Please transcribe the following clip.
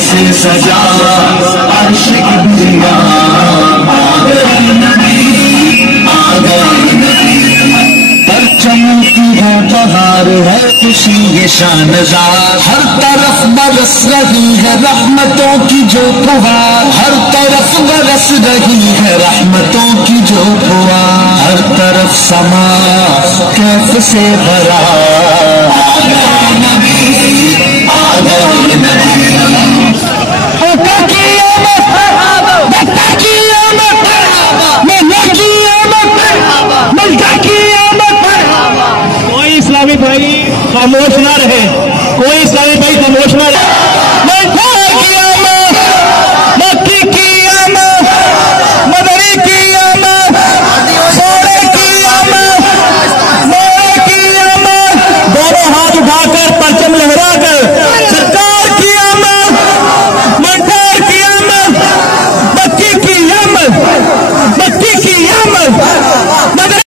سے سجا عرش کبریا آ گئے نبی آ گئے نبی پرچم کی ہے بہار ہے خوشی یہ شانزار ہر طرف برس رہی ہے رحمتوں کی جو فوار ہر طرف برس رہی ہے رحمتوں کی جو فوار ہر طرف سما کیف سے بھرا